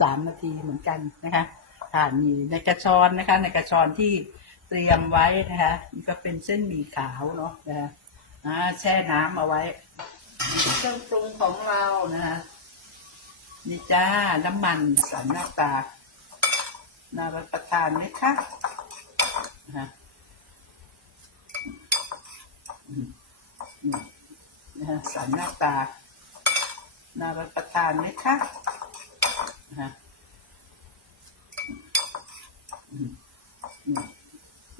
สามนาทีเหมือนกันนะคะค่ะมีในกระชอนนะคะ ในกระชอนที่เตรียมไว้นะคะนี่ก็เป็นเส้นหมี่ขาวเนาะนะคะแช่น้ำเอาไว้เครื่องปรุงของเรานะคะนี่จ้าน้ำมันสันหน้าตาน่ารับประทานไหมคะนะคะสันหน้าตาน่ารับประทานไหมคะฮะอืมอืม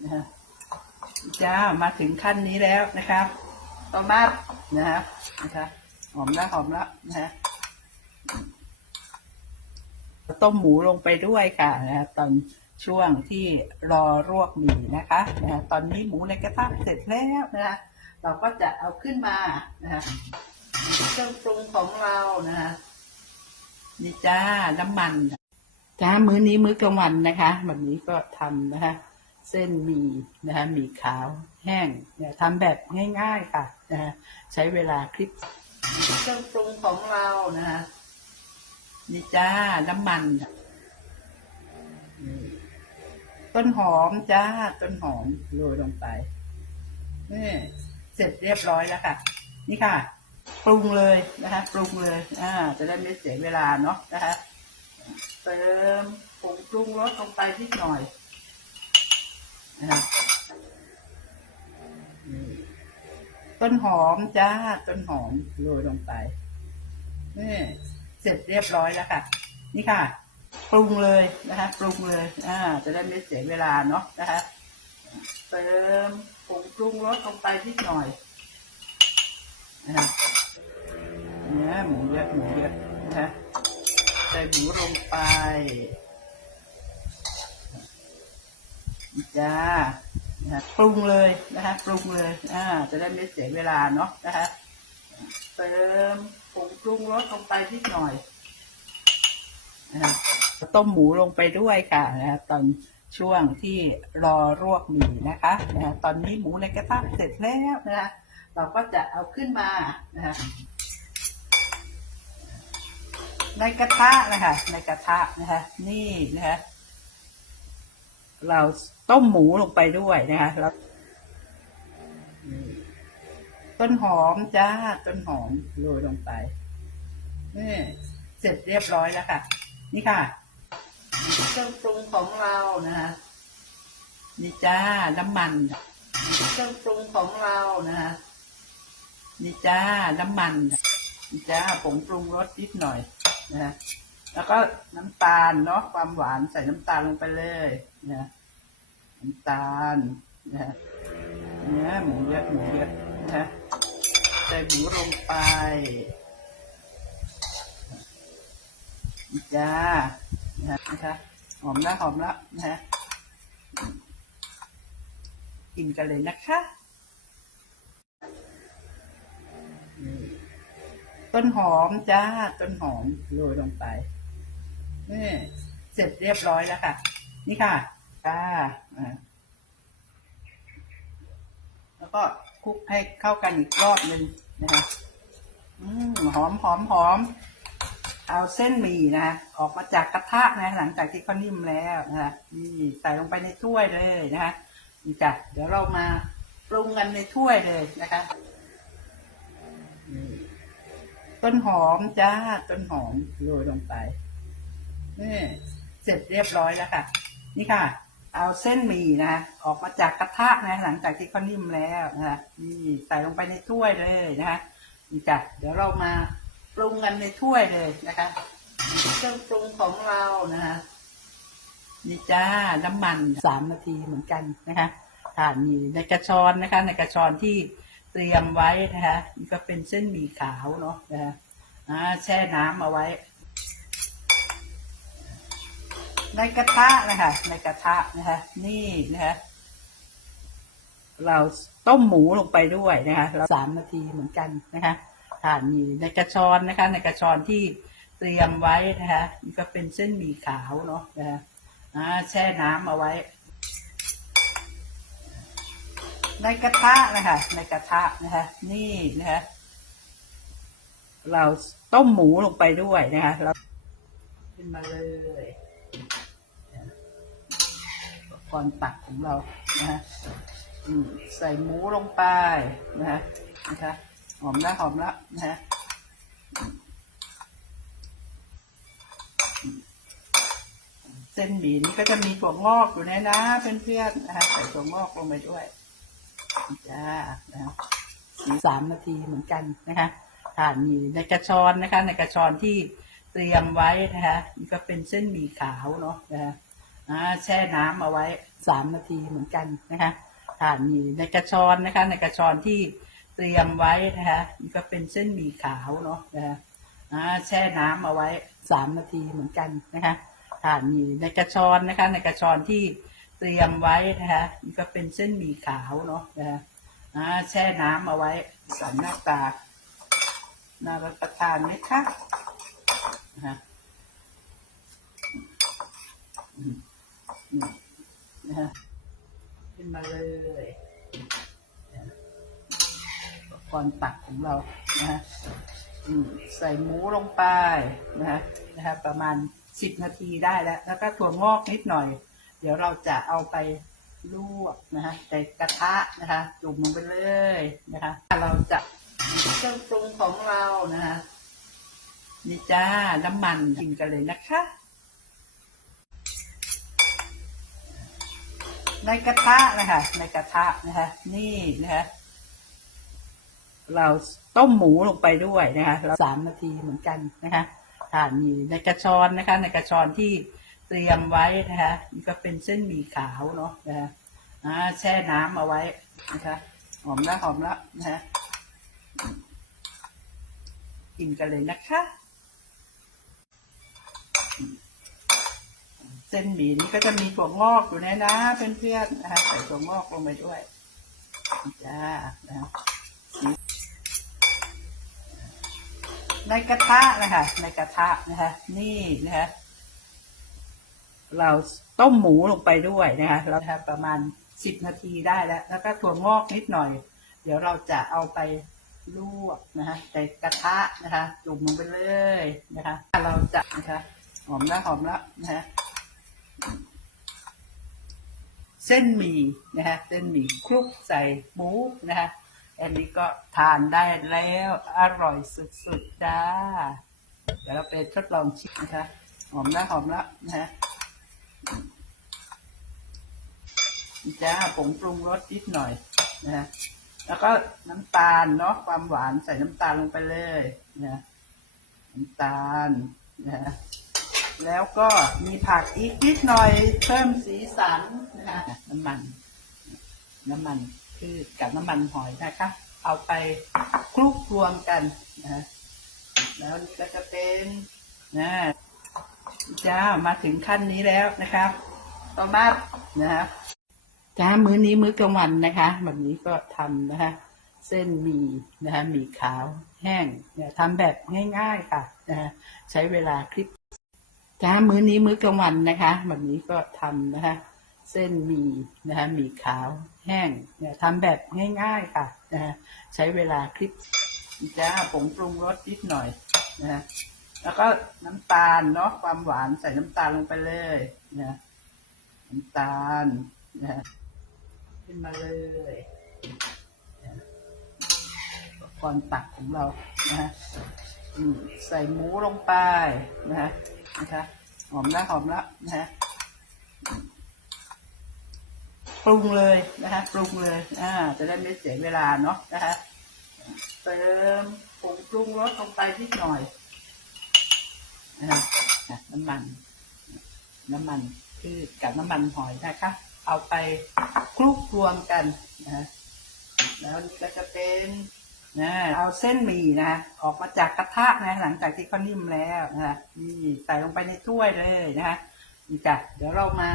นะฮะจ้ามาถึงขั้นนี้แล้วนะครับต่อมานะฮะนะคะหอมล้วหอมล้วนะฮะต้มหมูลงไปด้วยค่ะนะฮะตอนช่วงที่รอรวกหมี่นะคะนะตอนนี้หมูในกระทะเสร็จแล้วนะคะเราก็จะเอาขึ้นมานะคะเครื่องปรุงของเรานะฮะนี่จ้าน้ำมัน จ้ามื้อนี้มื้อกลางวันนะคะแบบนี้ก็ทำนะคะ เส้นหมี่นะคะหมี่ขาวแห้งเนี่ยทำแบบง่าย ๆค่ะนะฮะใช้เวลาคลิปเครื่องปรุงของเรานะฮะนี่จ้าน้ำมันต้นหอมจ้าต้นหอมโรยลงไปนี่เสร็จเรียบร้อยแล้วค่ะ นี่ค่ะ ปรุงเลยนะคะ ปรุงเลย อ่า จะได้ไม่เสียเวลาเนาะนะคะ เติมผงปรุงรสลงไปนิดหน่อยนะคะนี่ต้นหอมจ้าต้นหอมโรยลงไปนี่เสร็จเรียบร้อยแล้วค่ะ นี่ค่ะ ปรุงเลยนะคะ ปรุงเลย อ่า จะได้ไม่เสียเวลาเนาะนะคะ เติมผงปรุงรสลงไปนิดหน่อยนะคะเนื้อหมูเยอะหมูเยอะนะคะ ใส่หมูลงไปจ้านะปรุงเลยนะคะปรุงเลยอ่าจะได้ไม่เสียเวลาเนาะนะคะเติมผงปรุงรสลงไปนิดหน่อยนะะต้มหมูลงไปด้วยค่ะนะตอนช่วงที่รอรวกหมี่นะคะนะตอนนี้หมูในกระทะเสร็จแล้วนะคะเราก็จะเอาขึ้นมานะคะ ในกระทะนะคะในกระทะนะคะ นี่นะคะเราต้มหมูลงไปด้วยนะคะแล้วต้นหอมจ้าต้นหอมโรยลงไปนี่เสร็จเรียบร้อยแล้วค่ะ นี่ค่ะเครื่องปรุงของเรานะคะนี่จ้าน้ำมันเครื่องปรุงของเรานะคะนี่จ้าน้ำมันนี่จ้าผงปรุงรสนิดหน่อย นะฮะแล้วก็น้ำตาลเนาะความหวานใส่น้ำตาลลงไปเลยนะน้ำตาลนะฮะเนื้อหมูเยอะหมูเยอะนะฮะใส่หมูลงไปจ้านะฮะนะคะหอมแล้วหอมแล้วนะฮะกินกันเลยนะคะ ต้นหอมจ้าต้นหอมโรยลงไปนี่เสร็จเรียบร้อยแล้วค่ะ นี่ค่ะจ้าอ่าแล้วก็คลุกให้เข้ากันอีกรอบหนึ่งนะคะอืมหอมหอมหอม เอาเส้นหมี่นะออกมาจากกระทะนะหลังจากที่เขานิ่มแล้วนะคะนี่ใส่ลงไปในถ้วยเลยนะคะนี่จ้ะเดี๋ยวเรามาปรุงกันในถ้วยเลยนะคะ ต้นหอมจ้าต้นหอมโรยลงไปนี่เสร็จเรียบร้อยแล้วค่ะ นี่ค่ะ เอาเส้นหมี่นะออกมาจากกระทะนะหลังจากที่เขานิ่มแล้วนะคะนี่ใส่ลงไปในถ้วยเลยนะคะนี่จ้ะเดี๋ยวเรามาปรุงกันในถ้วยเลยนะคะเครื่องปรุงของเรานะคะนี่จ้าน้ำมันสามนาทีเหมือนกันนะคะค่ะมีในกระชอนนะคะ ในกระชอนที่ เตรียมไว้นะคะนี่ก็เป็นเส้นหมี่ขาวเนาะนะคะแช่น้ำเอาไว้ ในกระทะนะคะในกระทะนะคะนี่นะคะเราต้มหมูลงไปด้วยนะคะเราสามนาทีเหมือนกันนะคะค่ะมีในกระชอนนะคะ ในกระชอนที่เตรียมไว้นะคะนี่ก็เป็นเส้นหมี่ขาวเนาะนะคะแช่น้ำเอาไว้ ในกระทะนะคะในกระทะนะคะนี่นะคะเราต้มหมูลงไปด้วยนะคะแล้วขึ้นมาเลยอุปกรณ์ตักของเรานะฮะอืมใส่หมูลงไปนะฮะนะคะหอมแล้วหอมแล้วนะฮะเส้นหมี่นี่ก็จะมีถั่วงอกอยู่ในนะเพื่อนๆนะฮะใส่ถั่วงอกลงไปด้วย จ้าสีสามนาทีเหมือนกันนะคะทานมีในกระชอนนะคะ ในกระชอนที่เตรียมไว้นะคะนี่ก็เป็นเส้นหมี่ขาวเนาะนะฮะอ่าแช่น้ำเอาไว้สามนาทีเหมือนกันนะคะทานมีในกระชอนนะคะ ในกระชอนที่เตรียมไว้นะคะนี่ก็เป็นเส้นหมี่ขาวเนาะนะฮะอ่าแช่น้ำเอาไว้สามนาทีเหมือนกันนะคะทานมีในกระชอนนะคะ ในกระชอนที่ เตรียมไว้นะคะนี่ก็เป็นเส้นหมี่ขาวเนาะนะฮะแช่น้ำเอาไว้สันหน้าตาน่ารับประทานไหมคะนะฮะนะฮะขึ้นมาเลยอุปกรณ์ตักของเรานะฮะใส่หมูลงไปนะฮะนะฮะประมาณสิบนาทีได้แล้ว แล้วก็ถั่วงอกนิดหน่อย เดี๋ยวเราจะเอาไปลวกนะฮะใส่กระทะนะคะจุ่มลงไปเลยนะคะเราจะเครื่องปรุงของเรานะฮะนี่จ้าน้ำมันกินกันเลยนะคะ ในกระทะนะคะในกระทะนะคะ นี่นะคะเราต้มหมูลงไปด้วยนะคะเราสามนาทีเหมือนกันนะคะทานมีในกระชอนนะคะ ในกระชอนที่ เตรียมไว้นะคะนี่ก็เป็นเส้นหมี่ขาวเนาะนะคะแช่น้ำเอาไว้นะคะหอมล้วหอมล้วนะคะกินกันเลยนะคะ เส้นหมี่นี้ก็จะมีถั่วงอกอยู่ในนะเพื่อนๆนะคะใส่ถั่วงอกลงไปด้วยจ้านะในกระทะนะคะในกระทะนะคะนี่นะคะ เราต้มหมูลงไปด้วยนะคะเราทำประมาณสิบนาทีได้แล้ว แล้วก็ถั่วงอกนิดหน่อย เดี๋ยวเราจะเอาไปลวกนะคะใส่กระทะนะคะจุ่มลงไปเลยนะคะเราจะนะคะหอมแล้วหอมแล้วนะคะเส้นหมี่นะฮะเส้นหมี่คลุกใส่หมูนะฮะอันนี้ก็ทานได้แล้วอร่อยสุดๆจ้าเดี๋ยวเราไปทดลองชิมนะคะหอมแล้วหอมแล้วนะฮะ จ้าผงปรุงรสนิดหน่อยนะฮะแล้วก็น้ำตาลเนาะความหวานใส่น้ำตาลลงไปเลยนะน้ำตาลนะฮะแล้วก็มีผักอีกนิดหน่อยเพิ่มสีสันนะคะน้ำมัน น้ำมันคือกับน้ำมันหอยนะคะ เอาไปคลุกรวมกันนะแล้วนี่ก็จะเป็นนะ จ้ามาถึงขั้นนี้แล้วนะครับต้องนับนะคะจ้ามื้อนี้มื้อกลางวันนะคะ แบบนี้ก็ทำนะคะ เส้นหมี่นะคะหมี่ขาวแห้งเนี่ยทำแบบง่าย ๆค่ะนะคะใช้เวลาคลิปจ้ามื้อนี้มื้อกลางวันนะคะ แบบนี้ก็ทำนะคะ เส้นหมี่นะคะหมี่ขาวแห้งเนี่ยทำแบบง่ายๆค่ะนะใช้เวลาคลิปจ้าผงปรุงรสนิดหน่อยนะ แล้วก็น้ำตาลเนาะความหวานใส่น้ำตาลลงไปเลยนะน้ำตาลนะขึ้นมาเลยนะอุปกรณ์ตักของเรานะฮะใส่หมูลงไปนะฮะนะคะหอมแล้วหอมแล้วนะฮะปรุงเลยนะฮะปรุงเลยอ่าจะได้ไม่เสียเวลาเนาะนะฮะเติมผงปรุงรสลงไปนิดหน่อย นะฮะอะน้ำมัน น้ำมันคือกับน้ำมันหอยนะคะ เอาไปคลุกรวมกันนะแล้วนี่ก็จะเป็นนะเอาเส้นหมี่นะออกมาจากกระทะนะหลังจากที่เขานิ่มแล้วนะนี่ใส่ลงไปในถ้วยเลยนะคะนี่จ้ะเดี๋ยวเรามา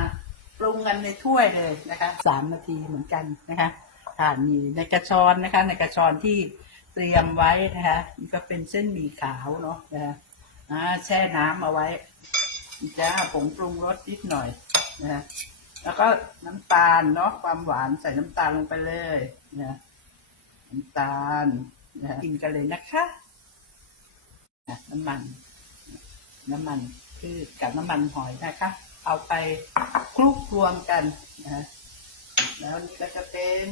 ปรุงกันในถ้วยเลยนะคะสามนาทีเหมือนกันนะคะทานมีในกระชอนนะคะ ในกระชอนที่เตรียมไว้นะคะนี่ก็เป็นเส้นหมี่ขาวเนาะนะคะ อ่าแช่น้ำเอาไว้จ้าผงปรุงรสนิดหน่อยนะคะแล้วก็น้ำตาลเนาะความหวานใส่น้ำตาลลงไปเลยนะน้ำตาลนะกินกันเลยนะคะนะน้ำมัน น้ำมันคพืชกับน้ำมันหอยนะคะ เอาไปคลุกรวมกันนะแล้วนี่ก็จะเป็น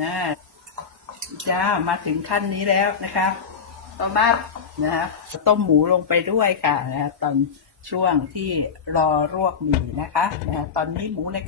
นะจ้ามาถึงขั้นนี้แล้วนะคะ ต่อมานะคะต้มหมูลงไปด้วยค่ะนะตอนช่วงที่รอรวกหมี่นะคะนะตอนนี้หมูเล็ก